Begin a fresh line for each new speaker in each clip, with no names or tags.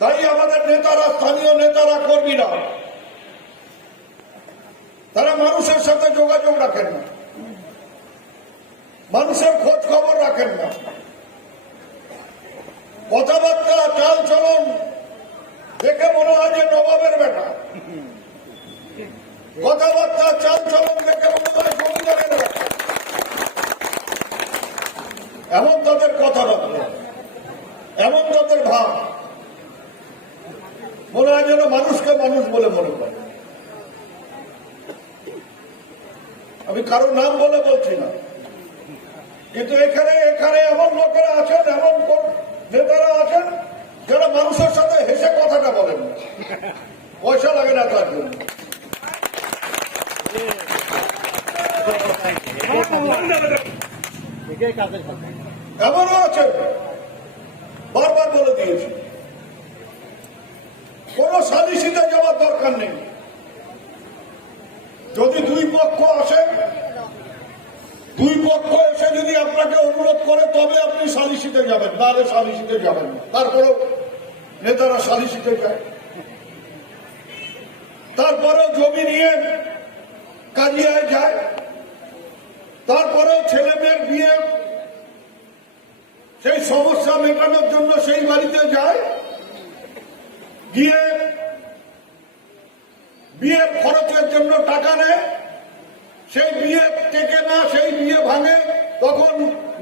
তাই আমাদের নেতারা, স্থানীয় নেতারা কর্মীরা তারা মানুষের সাথে যোগাযোগ রাখেন না। মানুষের খোঁজ খবর রাখেন না। কথাবার্তা চাল চলন দেখে মনে হয় যে নবাবের বেটা। কথাবার্তা চাল চলন দেখে মনে হয় জমিদারের এমন তাদের কথাবার্তা এমন তাদের ভাব। মনে হয় যেন মানুষকে মানুষ বলে মনে করে। আমি কারও নাম বলে বলছি না। কিন্তু এখানে এখানে এমন লোকেরা আছেন, এমন নেতারা আছেন, যারা মানুষের সাথে হেসে কথাটা বলেন। পয়সা লাগে না তার জন্য। এমনও আছে বারবার বলে দিয়েছি কোন সালিসিতে যাওয়ার দরকার নেই। যদি দুই পক্ষ আসে, দুই পক্ষ এসে যদি আপনাকে অনুরোধ করে, তবে আপনি সালিসিতে যাবেন তাহলে সালিসিতে যাবেন তারপরেও নেতারা সালিসিতে যায়। তারপরেও জমি নিয়ে কাজিয়ায় যায়। তারপরেও ছেলে মেয়ের বিয়ে, সেই সমস্যা মেটানোর জন্য সেই বাড়িতে যায়। গিয়ে বিয়ের খরচের জন্য টাকা নেয় সেই বিয়ে টেকে না সেই বিয়ে ভাঙে। তখন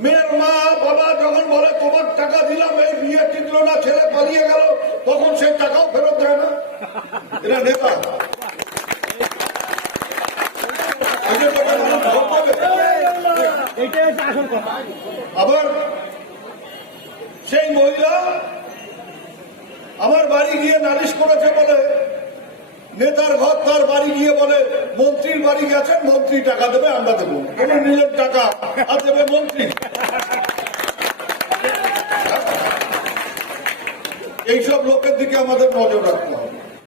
মেয়ের মা বাবা যখন বলে তোমার টাকা দিলাম এই বিয়ে টিকলো না ছেলে পালিয়ে গেল তখন সেই টাকাও ফেরত দেয় না। এরা নেতা। আবার সেই মহিলা আমার বাড়ি গিয়ে নালিশ করেছে বলে নেতার ঘর তার বাড়ি গিয়ে বলে, মন্ত্রীর বাড়ি গেছেন, মন্ত্রী টাকা দেবে, আমরা দেবো। কোন নিলেন টাকা, আর দেবে মন্ত্রী। এইসব লোকের দিকে আমাদের নজর রাখতে হবে।